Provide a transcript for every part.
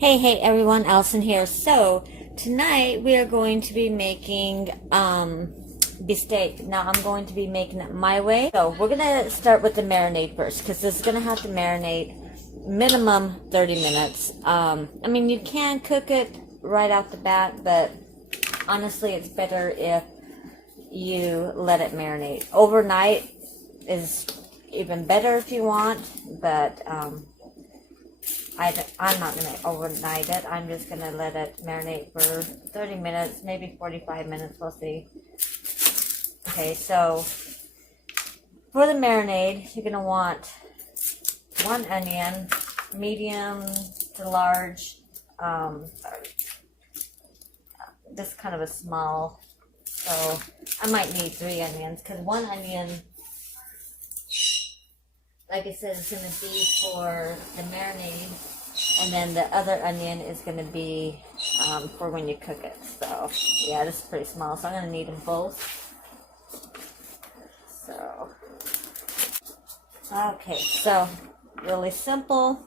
Hey everyone, Allison here. So tonight we are going to be making BISTEK. Now I'm going to be making it my way. So we're gonna start with the marinade first because this is gonna have to marinate minimum 30 minutes. I mean, you can cook it right off the bat, but honestly it's better if you let it marinate. Overnight is even better if you want, but I'm not going to overnight it. I'm just going to let it marinate for 30 minutes, maybe 45 minutes. We'll see. Okay, so for the marinade, you're going to want one onion, medium to large. This kind of a small. So I might need 3 onions because one onion, like I said, is going to be for the marinade, and then the other onion is going to be for when you cook it. So, yeah, this is pretty small, so I'm going to need them both. So, okay, so really simple.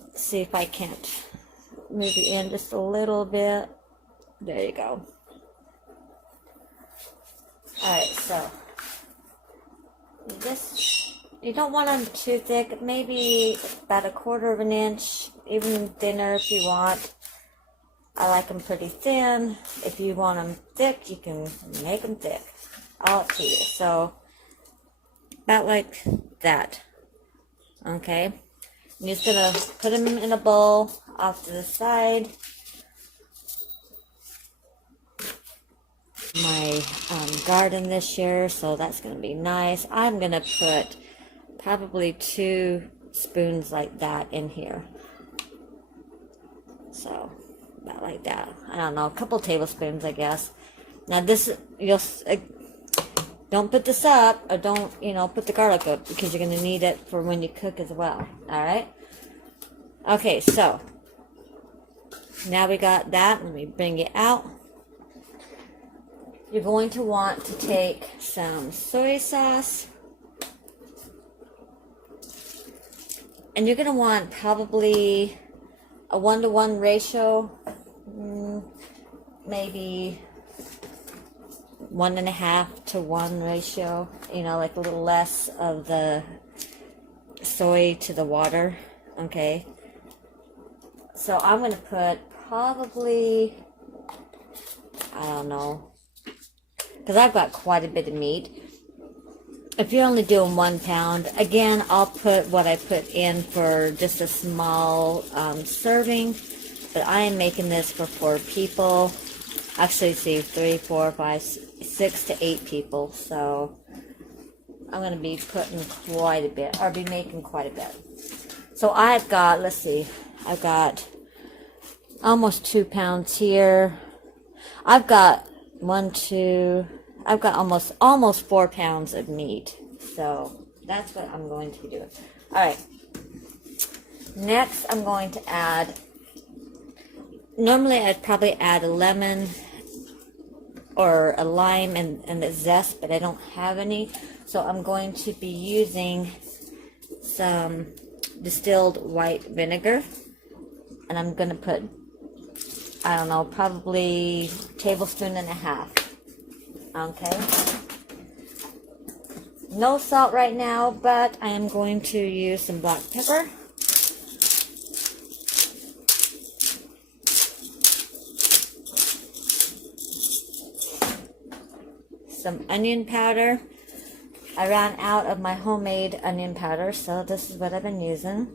Let's see if I can't move it in just a little bit. There you go. Alright, so you don't want them too thick, maybe about 1/4 of an inch, even thinner if you want. I like them pretty thin. If you want them thick, you can make them thick. All up to you. So, about like that. Okay. I'm just going to put them in a bowl off to the side. My garden this year, so that's going to be nice. I'm going to put probably 2 spoons like that in here. So, about like that. I don't know, a couple tablespoons, I guess. Now this, don't put this up, or don't, put the garlic up, because you're going to need it for when you cook as well. Alright? Okay, so, now we got that. Let me bring it out. You're going to want to take some soy sauce. And you're going to want probably a 1-to-1 ratio, maybe 1.5 to 1 ratio, like a little less of the soy to the water, okay? So I'm going to put probably, I don't know, because I've got quite a bit of meat. If you're only doing 1 pound, again, I'll put what I put in for just a small serving. But I am making this for 4 people. Actually, see, 3, 4, 5, 6 to 8 people. So I'm going to be putting quite a bit, or be making quite a bit. So I've got, let's see, I've got almost 2 pounds here. I've got I've got almost 4 pounds of meat. So that's what I'm going to be doing. Alright. Next I'm going to add, normally I'd probably add a lemon or a lime and the zest, but I don't have any. So I'm going to be using some distilled white vinegar. And I'm going to put, I don't know, probably 1.5 tablespoons. Okay. No salt right now, but I am going to use some black pepper. Some onion powder. I ran out of my homemade onion powder, so this is what I've been using.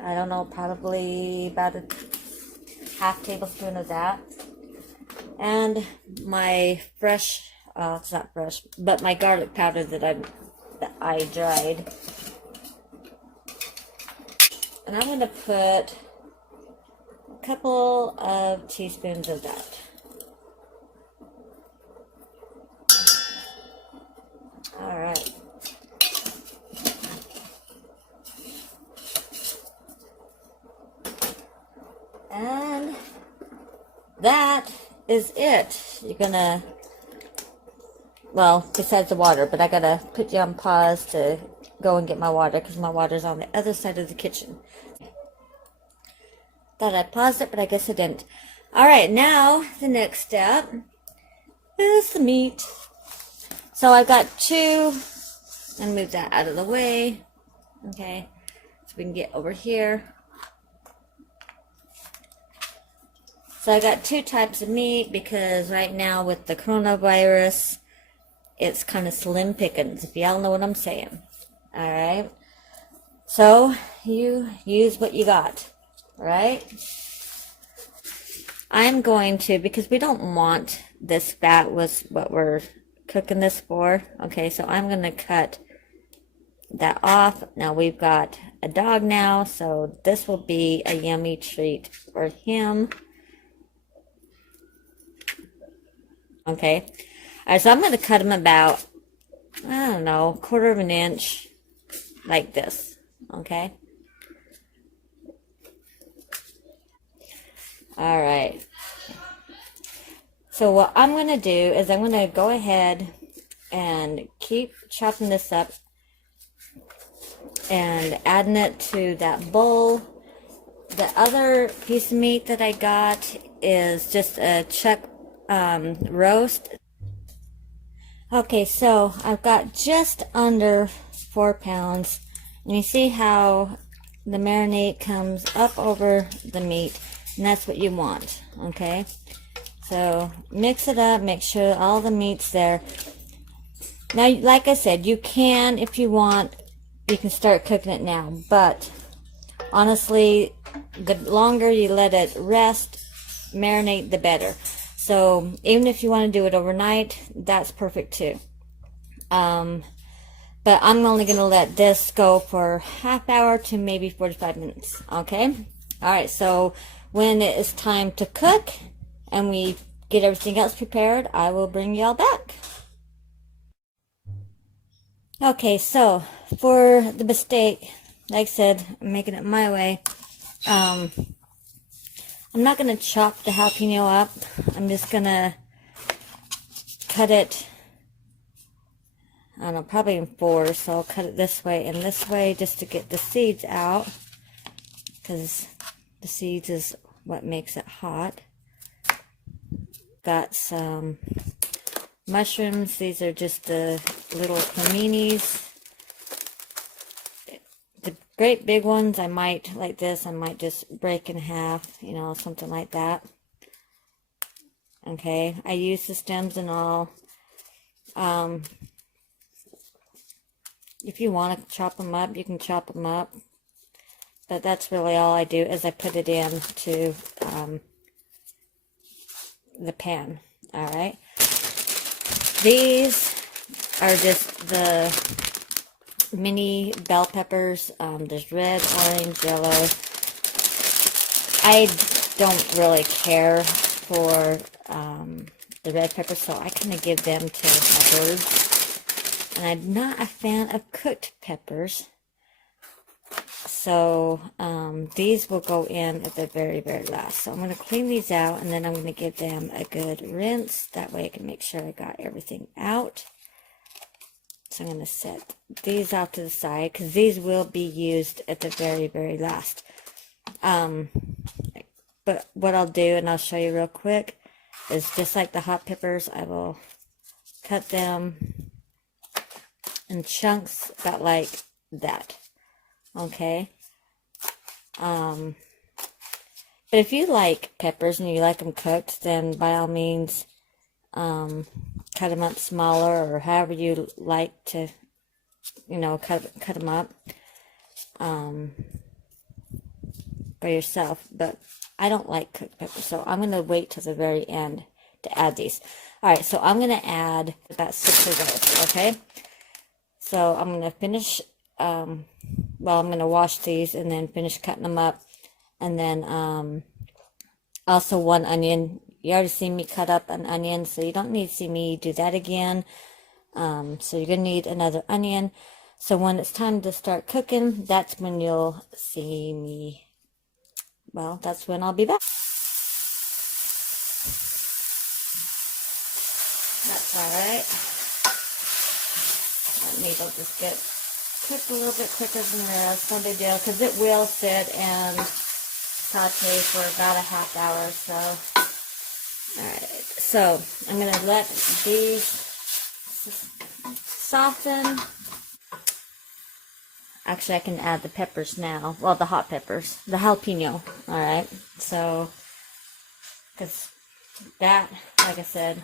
I don't know, probably about a 1/2 tablespoon of that. And my fresh, it's not fresh, but my garlic powder that I dried. And I'm going to put a couple of teaspoons of that. Alright. And that is it. You're gonna, well, besides the water, but I gotta put you on pause to go and get my water because my water's on the other side of the kitchen. Thought I paused it, but I guess I didn't. All right, now the next step is the meat. So I've got two, and move that out of the way. Okay, so we can get over here. So I got two types of meat because right now with the coronavirus, it's kind of slim pickings, if y'all know what I'm saying. All right. So you use what you got, right? I'm going to, because we don't want this fat was what we're cooking this for. Okay, so I'm going to cut that off. Now we've got a dog now, so this will be a yummy treat for him. Okay, all right, so I'm going to cut him about, I don't know, 1/4 of an inch like this. Okay. All right. So what I'm going to do is I'm going to go ahead and keep chopping this up and adding it to that bowl. The other piece of meat that I got is just a chuck roast. Okay, so I've got just under 4 pounds. And you see how the marinade comes up over the meat, and that's what you want, okay? So mix it up, make sure all the meat's there. Now, like I said, you can, if you want, you can start cooking it now, but honestly, the longer you let it rest, marinate, the better. So even if you want to do it overnight, that's perfect too. But I'm only going to let this go for ½ hour to maybe 45 minutes. Okay. All right. So when it is time to cook and we get everything else prepared, I will bring y'all back. Okay. So for the BISTEK, like I said, I'm making it my way. I'm not going to chop the jalapeno up. I'm just going to cut it, I don't know, probably in 4, so I'll cut it this way and this way just to get the seeds out, because the seeds is what makes it hot. Got some mushrooms. These are just the little creminis. The great big ones, I might, like this, I might just break in half, you know, something like that. Okay, I use the stems and all. If you want to chop them up, you can chop them up. But that's really all I do, is I put it into the pan. All right. These are just the mini bell peppers. There's red, orange, yellow. I don't really care for the red peppers, so I kind of give them to my birds. And I'm not a fan of cooked peppers. So these will go in at the very, very last. So I'm going to clean these out, and then I'm going to give them a good rinse. That way I can make sure I got everything out. So I'm going to set these off to the side, because these will be used at the very, very last. But what I'll do, and I'll show you real quick, is just like the hot peppers, I will cut them in chunks about like that. Okay. But if you like peppers and you like them cooked, then by all means, cut them up smaller, or however you like to, you know, cut them up for yourself. But I don't like cooked peppers, so I'm going to wait till the very end to add these. All right, so I'm going to add about 6 of those, okay? So I'm going to finish, well, I'm going to wash these and then finish cutting them up. And then also 1 onion. You already seen me cut up an onion, so you don't need to see me do that again. So you're going to need another onion. So when it's time to start cooking, that's when you'll see me. Well, that's when I'll be back. That's alright. That meat will just get cooked a little bit quicker than the rest. No big deal, because it will sit and saute for about a half hour or so. Alright, so I'm going to let these soften. Actually, I can add the peppers now. Well, the hot peppers, the jalapeno. Alright, so, because that, like I said,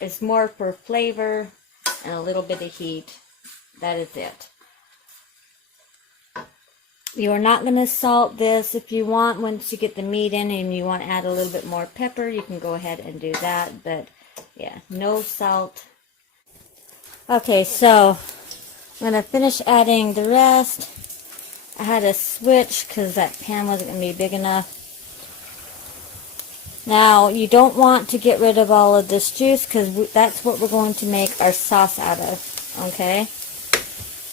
is more for flavor and a little bit of heat. That is it. You are not going to salt this. If you want, once you get the meat in and you want to add a little bit more pepper, you can go ahead and do that. But yeah, no salt. Okay, so I'm going to finish adding the rest. I had to switch because that pan wasn't going to be big enough. Now, you don't want to get rid of all of this juice because that's what we're going to make our sauce out of. Okay?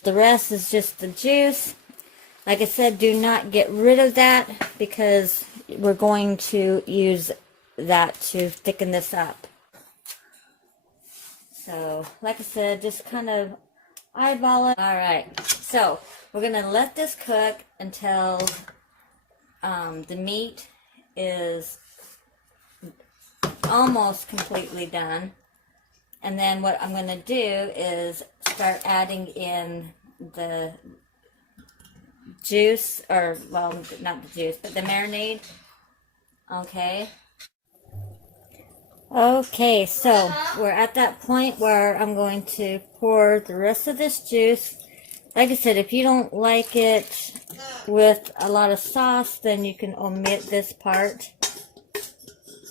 The rest is just the juice. Like I said, do not get rid of that because we're going to use that to thicken this up. So, like I said, just kind of eyeball it. Alright, so we're going to let this cook until the meat is almost completely done. And then what I'm going to do is start adding in the juice, or, well, not the juice, but the marinade. Okay. Okay, so we're at that point where I'm going to pour the rest of this juice. Like I said, if you don't like it with a lot of sauce, then you can omit this part.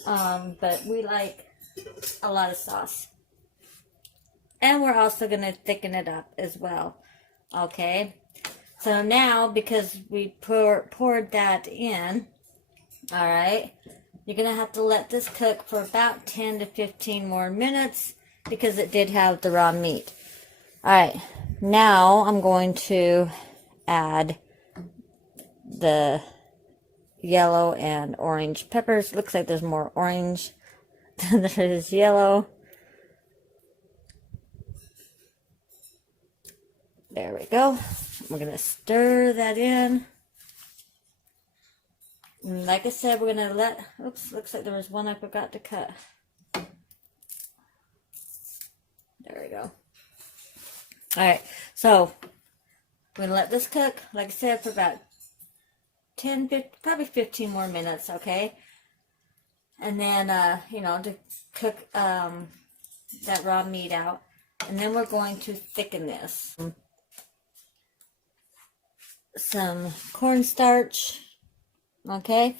But we like a lot of sauce. And we're also going to thicken it up as well. Okay. So now, because we poured that in, alright, you're going to have to let this cook for about 10 to 15 more minutes because it did have the raw meat. Alright, now I'm going to add the yellow and orange peppers. Looks like there's more orange than there is yellow. There we go. We're going to stir that in. And like I said, we're going to let... Oops, looks like there was one I forgot to cut. There we go. Alright, so we're going to let this cook, like I said, for about 10, 15, probably 15 more minutes, okay? And then, you know, to cook that raw meat out. And then we're going to thicken this. Some cornstarch, okay,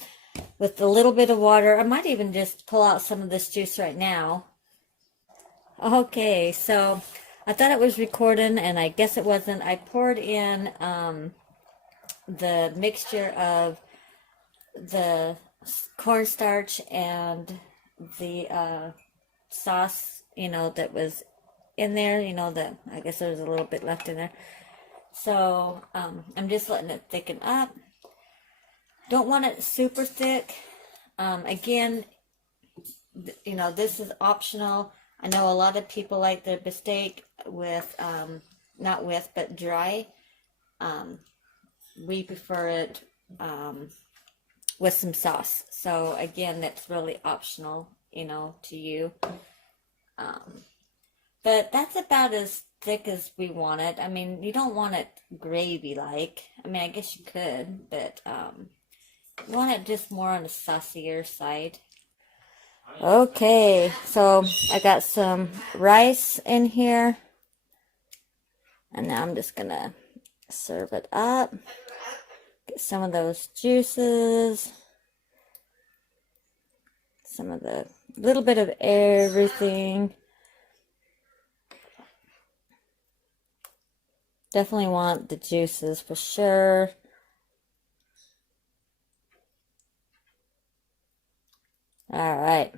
with a little bit of water. I might even just pull out some of this juice right now. Okay, so I thought it was recording, and I guess it wasn't. I poured in the mixture of the cornstarch and the sauce, you know, that was in there. You know, that I guess there was a little bit left in there. So, I'm just letting it thicken up. Don't want it super thick. Again, you know, this is optional. I know a lot of people like their BISTEK with, not with, but dry. We prefer it with some sauce. So, again, that's really optional, you know, to you. But that's about as thick as we want it. I mean, you don't want it gravy-like. I mean, I guess you could, but you want it just more on the saucier side. Okay, so I got some rice in here. And now I'm just going to serve it up. Get some of those juices. Some of the little bit of everything. Definitely want the juices for sure. Alright.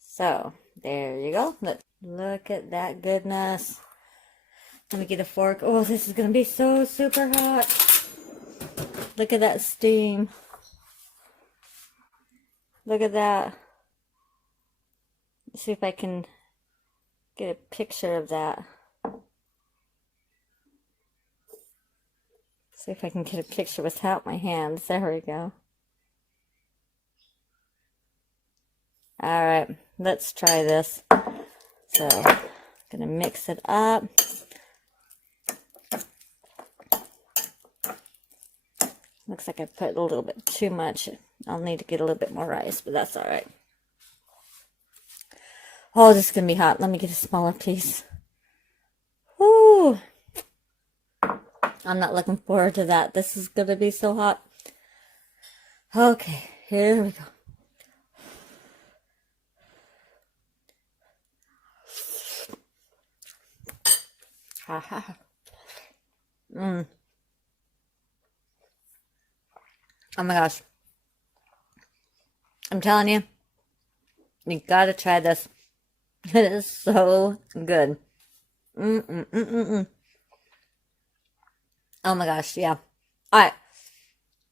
So, there you go. Look at that goodness. Let me get a fork. Oh, this is going to be so super hot. Look at that steam. Look at that. Let's see if I can get a picture of that. See if I can get a picture without my hands. There we go. Alright, let's try this. So, I'm going to mix it up. Looks like I put a little bit too much. I'll need to get a little bit more rice, but that's alright. Oh, this is going to be hot. Let me get a smaller piece. Woo! I'm not looking forward to that. This is going to be so hot. Okay, here we go. Oh my gosh. I'm telling you, you gotta try this. It is so good. Oh my gosh, yeah. Alright,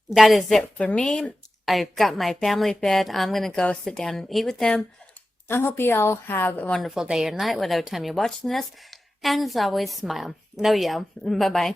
that is it for me. I've got my family fed. I'm gonna go sit down and eat with them. I hope you all have a wonderful day or night, whatever time you're watching this. And as always, smile. No yell. Bye-bye.